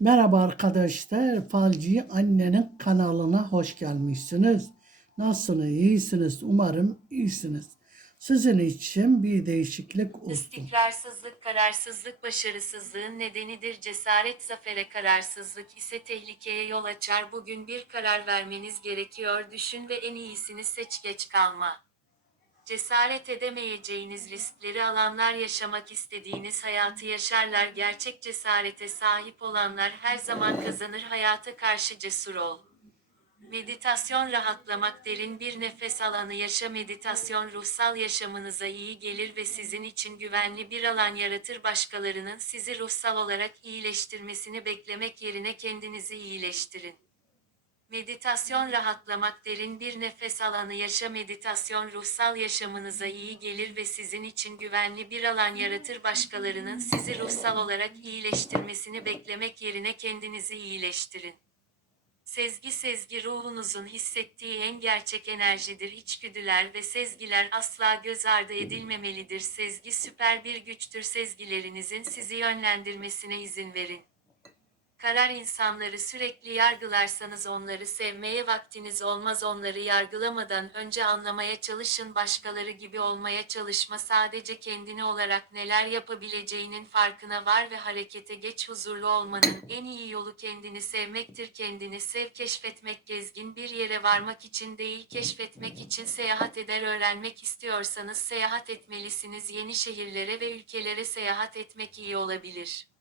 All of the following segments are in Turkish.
Merhaba arkadaşlar, Falci Annenin kanalına hoş gelmişsiniz. Nasılsınız, iyisiniz? Umarım iyisiniz. Sizin için bir değişiklik olsun. İstikrarsızlık, kararsızlık başarısızlığın nedenidir. Cesaret zafere, kararsızlık ise tehlikeye yol açar. Bugün bir karar vermeniz gerekiyor. Düşün ve en iyisini seç, geç kalma. Cesaret edemeyeceğiniz riskleri alanlar yaşamak istediğiniz hayatı yaşarlar. Gerçek cesarete sahip olanlar her zaman kazanır. Hayata karşı cesur ol. Meditasyon rahatlamak derin bir nefes alanı yaşa meditasyon ruhsal yaşamınıza iyi gelir ve sizin için güvenli bir alan yaratır başkalarının sizi ruhsal olarak iyileştirmesini beklemek yerine kendinizi iyileştirin. Meditasyon rahatlamak derin bir nefes alanı yaşa meditasyon ruhsal yaşamınıza iyi gelir ve sizin için güvenli bir alan yaratır başkalarının sizi ruhsal olarak iyileştirmesini beklemek yerine kendinizi iyileştirin. Sezgi sezgi ruhunuzun hissettiği en gerçek enerjidir. İçgüdüler ve sezgiler asla göz ardı edilmemelidir. Sezgi süper bir güçtür. Sezgilerinizin sizi yönlendirmesine izin verin. Karar insanları sürekli yargılarsanız onları sevmeye vaktiniz olmaz. Onları yargılamadan önce anlamaya çalışın. Başkaları gibi olmaya çalışma. Sadece kendini olarak neler yapabileceğinin farkına var ve harekete geç. Huzurlu olmanın en iyi yolu kendini sevmektir. Kendini sev, keşfetmek gezgin bir yere varmak için değil, keşfetmek için seyahat eder. Öğrenmek istiyorsanız seyahat etmelisiniz. Yeni şehirlere ve ülkelere seyahat etmek iyi olabilir.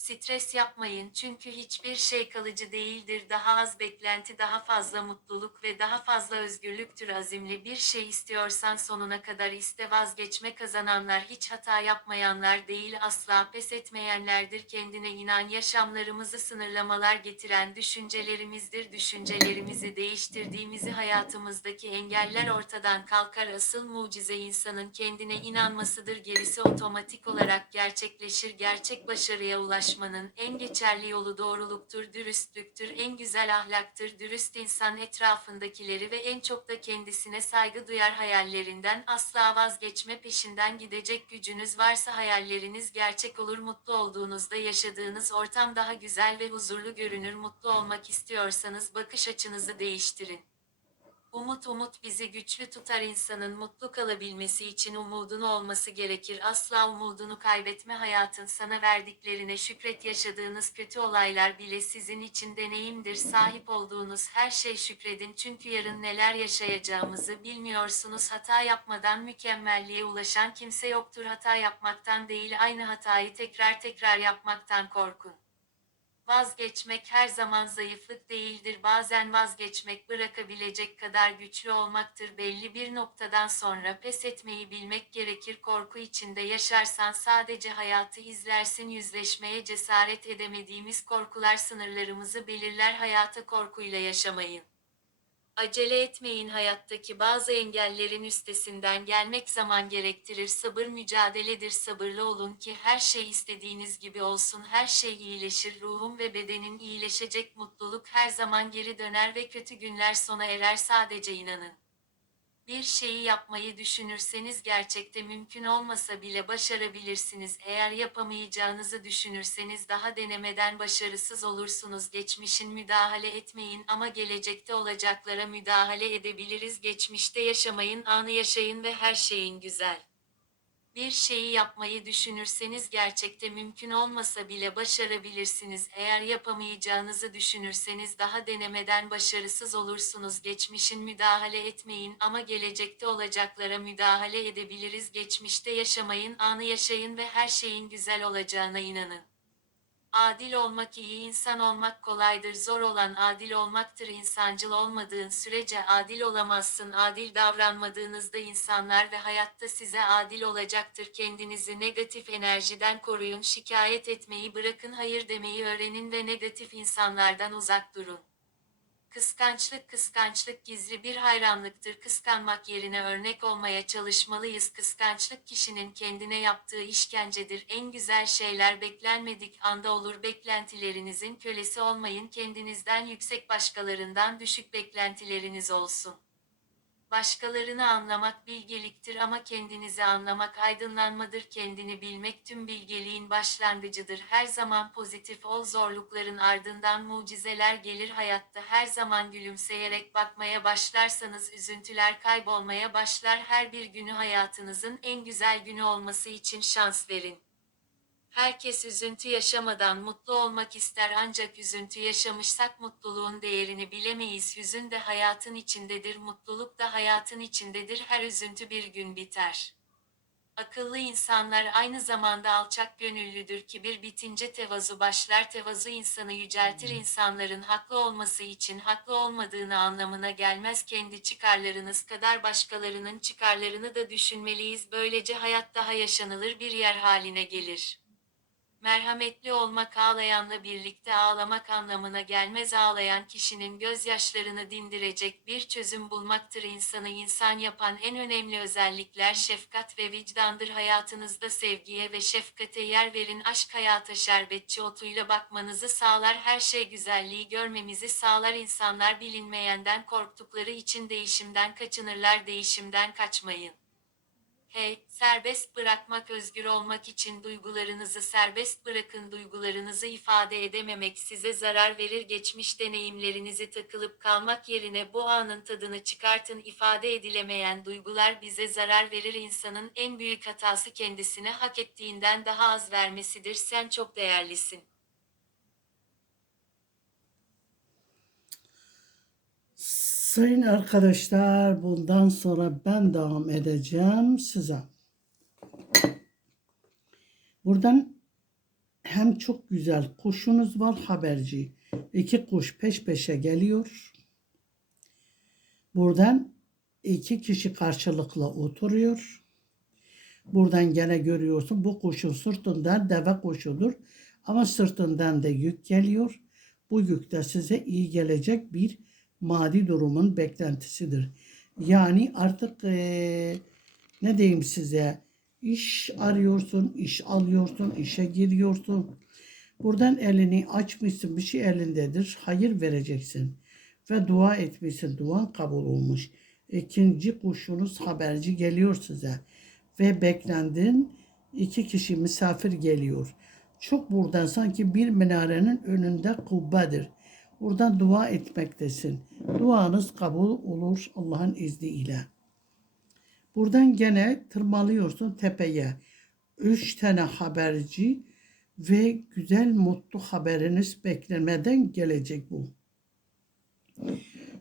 Stres yapmayın çünkü hiçbir şey kalıcı değildir. Daha az beklenti, daha fazla mutluluk ve daha fazla özgürlüktür. Azimli bir şey istiyorsan sonuna kadar iste vazgeçme kazananlar hiç hata yapmayanlar değil asla pes etmeyenlerdir. Kendine inan yaşamlarımızı sınırlamalar getiren düşüncelerimizdir. Düşüncelerimizi değiştirdiğimizi hayatımızdaki engeller ortadan kalkar. Asıl mucize insanın kendine inanmasıdır. Gerisi otomatik olarak gerçekleşir. Gerçek başarıya ulaşmanın en geçerli yolu doğruluktur, dürüstlüktür, en güzel ahlaktır. Dürüst insan etrafındakileri ve en çok da kendisine saygı duyar hayallerinden asla vazgeçme peşinden gidecek gücünüz varsa hayalleriniz gerçek olur. Mutlu olduğunuzda yaşadığınız ortam daha güzel ve huzurlu görünür. Mutlu olmak istiyorsanız bakış açınızı değiştirin. Umut umut bizi güçlü tutar insanın mutlu kalabilmesi için umudun olması gerekir. Asla umudunu kaybetme hayatın sana verdiklerine şükret yaşadığınız kötü olaylar bile sizin için deneyimdir. Sahip olduğunuz her şey şükredin çünkü yarın neler yaşayacağımızı bilmiyorsunuz. Hata yapmadan mükemmelliğe ulaşan kimse yoktur. Hata yapmaktan değil aynı hatayı tekrar tekrar yapmaktan korkun. Vazgeçmek her zaman zayıflık değildir. Bazen vazgeçmek bırakabilecek kadar güçlü olmaktır. Belli bir noktadan sonra pes etmeyi bilmek gerekir. Korku içinde yaşarsan sadece hayatı izlersin. Yüzleşmeye cesaret edemediğimiz korkular sınırlarımızı belirler. Hayata korkuyla yaşamayın. Acele etmeyin hayattaki bazı engellerin üstesinden gelmek zaman gerektirir. Sabır mücadeledir. Sabırlı olun ki her şey istediğiniz gibi olsun. Her şey iyileşir. Ruhun ve bedenin iyileşecek. Mutluluk her zaman geri döner ve kötü günler sona erer. Sadece inanın. Bir şeyi yapmayı düşünürseniz gerçekte mümkün olmasa bile başarabilirsiniz. Eğer yapamayacağınızı düşünürseniz daha denemeden başarısız olursunuz. Geçmişin müdahale etmeyin ama gelecekte olacaklara müdahale edebiliriz. Geçmişte yaşamayın, anı yaşayın ve her şeyin güzel. Bir şeyi yapmayı düşünürseniz gerçekte mümkün olmasa bile başarabilirsiniz. Eğer yapamayacağınızı düşünürseniz daha denemeden başarısız olursunuz. Geçmişin müdahale etmeyin ama gelecekte olacaklara müdahale edebiliriz. Geçmişte yaşamayın, anı yaşayın ve her şeyin güzel olacağına inanın. Adil olmak iyi insan olmak kolaydır. Zor olan adil olmaktır. İnsancıl olmadığın sürece adil olamazsın. Adil davranmadığınızda insanlar ve hayatta size adil olacaktır. Kendinizi negatif enerjiden koruyun. Şikayet etmeyi bırakın. Hayır demeyi öğrenin ve negatif insanlardan uzak durun. Kıskançlık kıskançlık gizli bir hayranlıktır. Kıskanmak yerine örnek olmaya çalışmalıyız. Kıskançlık kişinin kendine yaptığı işkencedir. En güzel şeyler beklenmedik anda olur. Beklentilerinizin kölesi olmayın. Kendinizden yüksek başkalarından düşük beklentileriniz olsun. Başkalarını anlamak bilgeliktir ama kendinizi anlamak aydınlanmadır. Kendini bilmek tüm bilgeliğin başlangıcıdır. Her zaman pozitif ol zorlukların ardından mucizeler gelir hayatta. Her zaman gülümseyerek bakmaya başlarsanız üzüntüler kaybolmaya başlar. Her bir günü hayatınızın en güzel günü olması için şans verin. Herkes üzüntü yaşamadan mutlu olmak ister ancak üzüntü yaşamışsak mutluluğun değerini bilemeyiz. Hüzün de hayatın içindedir, mutluluk da hayatın içindedir. Her üzüntü bir gün biter. Akıllı insanlar aynı zamanda alçak gönüllüdür. Kibir bitince tevazu başlar. Tevazu insanı yüceltir. İnsanların haklı olması için haklı olmadığını anlamına gelmez. Kendi çıkarlarınız kadar başkalarının çıkarlarını da düşünmeliyiz. Böylece hayat daha yaşanılır bir yer haline gelir. Merhametli olmak ağlayanla birlikte ağlamak anlamına gelmez. Ağlayan kişinin gözyaşlarını dindirecek bir çözüm bulmaktır. İnsanı insan yapan en önemli özellikler şefkat ve vicdandır. Hayatınızda sevgiye ve şefkate yer verin. Aşk hayata şerbetçi otuyla bakmanızı sağlar. Her şey güzelliği görmemizi sağlar. İnsanlar bilinmeyenden korktukları için değişimden kaçınırlar. Değişimden kaçmayın. Hey, serbest bırakmak özgür olmak için duygularınızı serbest bırakın. Duygularınızı ifade edememek size zarar verir. Geçmiş deneyimlerinizi takılıp kalmak yerine bu anın tadını çıkartın. İfade edilemeyen duygular bize zarar verir. İnsanın en büyük hatası kendisine hak ettiğinden daha az vermesidir. Sen çok değerlisin. Sayın arkadaşlar bundan sonra ben devam edeceğim size. Buradan hem çok güzel kuşunuz var haberci. İki kuş peş peşe geliyor. Buradan iki kişi karşılıklı oturuyor. Buradan gene görüyorsun bu kuşun sırtından deve kuşudur. Ama sırtından da yük geliyor. Bu yük de size iyi gelecek bir maddi durumun beklentisidir. Yani artık eee, ne diyeyim size iş arıyorsun, iş alıyorsun, işe giriyorsun. Buradan elini açmışsın bir şey elindedir. Hayır vereceksin. Ve dua etmişsin. Duan kabul olmuş. İkinci kuşunuz haberci geliyor size. Ve beklendin iki kişi misafir geliyor. Çok buradan sanki bir minarenin önünde kubbedir. Buradan dua etmektesin. Duanız kabul olur Allah'ın izniyle. Buradan gene tırmalıyorsun tepeye. Üç tane haberci ve güzel mutlu haberiniz beklemeden gelecek bu.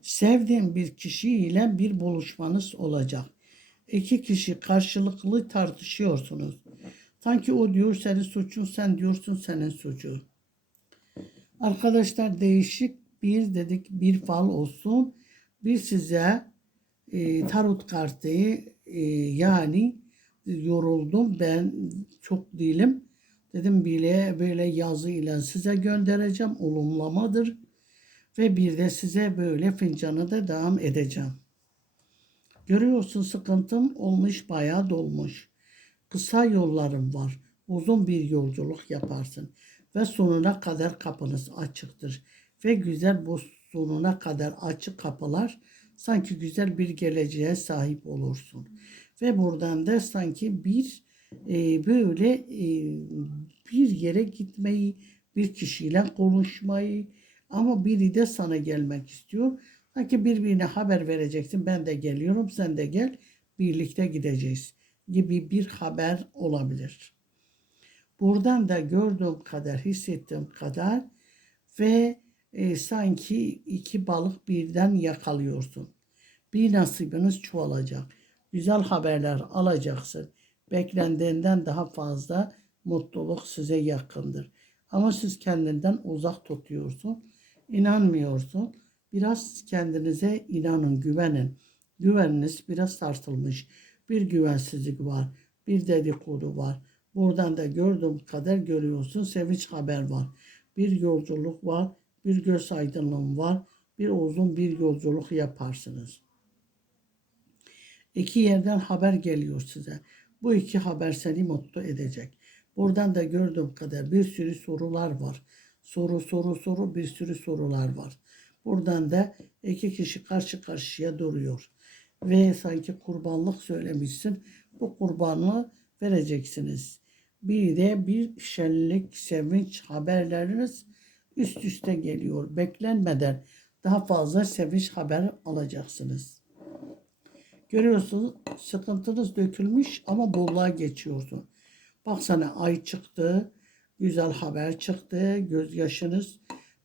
Sevdiğin bir kişiyle bir buluşmanız olacak. İki kişi karşılıklı tartışıyorsunuz. Sanki o diyor senin suçun, sen diyorsun senin suçu. Arkadaşlar değişik bir dedik bir fal olsun. Bir size e, tarot kartı e, yani yoruldum ben çok değilim. Dedim bile böyle yazı ile size göndereceğim. Olumlamadır. Ve bir de size böyle fincanı da devam edeceğim. Görüyorsun sıkıntım olmuş bayağı dolmuş. Kısa yollarım var. Uzun bir yolculuk yaparsın. Ve sonuna kadar kapınız açıktır. Ve güzel bu sonuna kadar açık kapılar sanki güzel bir geleceğe sahip olursun. Ve buradan da sanki bir e, böyle e, bir yere gitmeyi, bir kişiyle konuşmayı ama biri de sana gelmek istiyor. Sanki birbirine haber vereceksin. Ben de geliyorum, sen de gel. Birlikte gideceğiz gibi bir haber olabilir. Buradan da gördüğüm kadar, hissettiğim kadar ve e, sanki iki balık birden yakalıyorsun. Bir nasibiniz çoğalacak. Güzel haberler alacaksın. Beklendiğinden daha fazla mutluluk size yakındır. Ama siz kendinden uzak tutuyorsun. inanmıyorsun. Biraz kendinize inanın, güvenin. Güveniniz biraz sarsılmış. Bir güvensizlik var. Bir dedikodu var. Buradan da gördüğüm kadar görüyorsun. Sevinç haber var. Bir yolculuk var. Bir göz aydınlığı var. Bir uzun bir yolculuk yaparsınız. İki yerden haber geliyor size. Bu iki haber seni mutlu edecek. Buradan da gördüğüm kadar bir sürü sorular var. Soru soru soru bir sürü sorular var. Buradan da iki kişi karşı karşıya duruyor. ve sanki kurbanlık söylemişsin. Bu kurbanlığı vereceksiniz. Bir de bir şenlik, sevinç haberleriniz üst üste geliyor. Beklenmeden daha fazla sevinç haber alacaksınız. Görüyorsunuz sıkıntınız dökülmüş ama bolluğa geçiyorsun. Baksana ay çıktı, güzel haber çıktı, gözyaşınız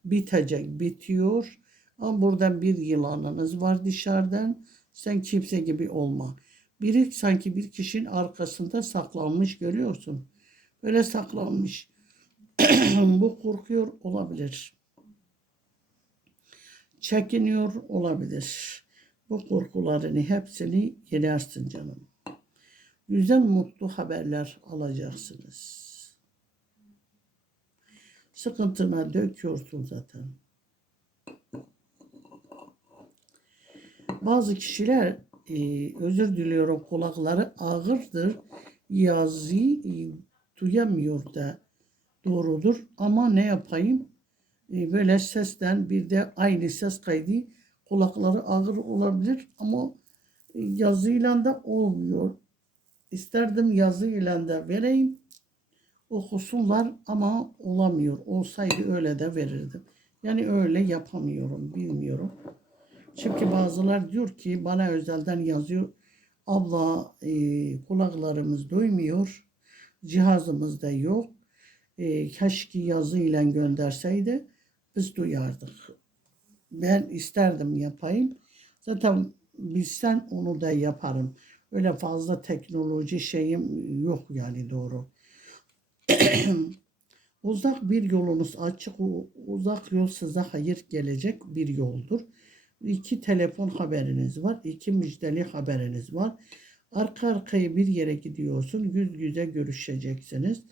bitecek, bitiyor. Ama buradan bir yılanınız var dışarıdan. Sen kimse gibi olma. Biri sanki bir kişinin arkasında saklanmış görüyorsun. Böyle saklanmış. Bu korkuyor olabilir. Çekiniyor olabilir. Bu korkularını hepsini yenersin canım. Güzel mutlu haberler alacaksınız. Sıkıntına döküyorsun zaten. Bazı kişiler e, özür diliyorum kulakları ağırdır. Yazı e, duyamıyor da doğrudur. Ama ne yapayım? E, böyle sesten bir de aynı ses kaydı kulakları ağır olabilir ama e, yazıyla da olmuyor. İsterdim yazıyla da vereyim okusunlar ama olamıyor. Olsaydı öyle de verirdim. Yani öyle yapamıyorum, bilmiyorum. Çünkü bazılar diyor ki bana özelden yazıyor. Abla e, kulaklarımız duymuyor. Cihazımız da yok. E, keşke yazıyla gönderseydi biz duyardık. Ben isterdim yapayım. Zaten bilsen onu da yaparım. Öyle fazla teknoloji şeyim yok yani doğru. Uzak bir yolunuz açık. Uzak yol size hayır gelecek bir yoldur. İki telefon haberiniz var. iki müjdeli haberiniz var. Arka arkaya bir yere gidiyorsun. Yüz yüze görüşeceksiniz.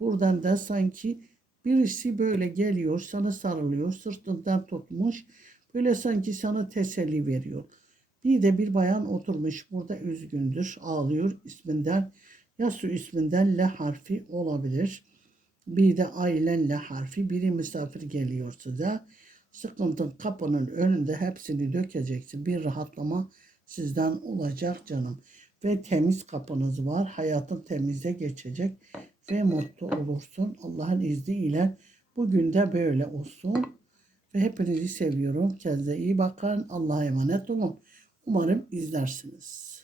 Buradan da sanki birisi böyle geliyor, sana sarılıyor, sırtından tutmuş. Böyle sanki sana teselli veriyor. Bir de bir bayan oturmuş burada üzgündür, ağlıyor isminden. Ya su isminden L harfi olabilir. Bir de ailen L harfi. Biri misafir geliyor size. Sıkıntın kapının önünde hepsini dökeceksin. Bir rahatlama sizden olacak canım. Ve temiz kapınız var. Hayatın temize geçecek. Ve mutlu olursun. Allah'ın izniyle bugün de böyle olsun. Ve hepinizi seviyorum. Kendinize iyi bakın. Allah'a emanet olun. Umarım izlersiniz.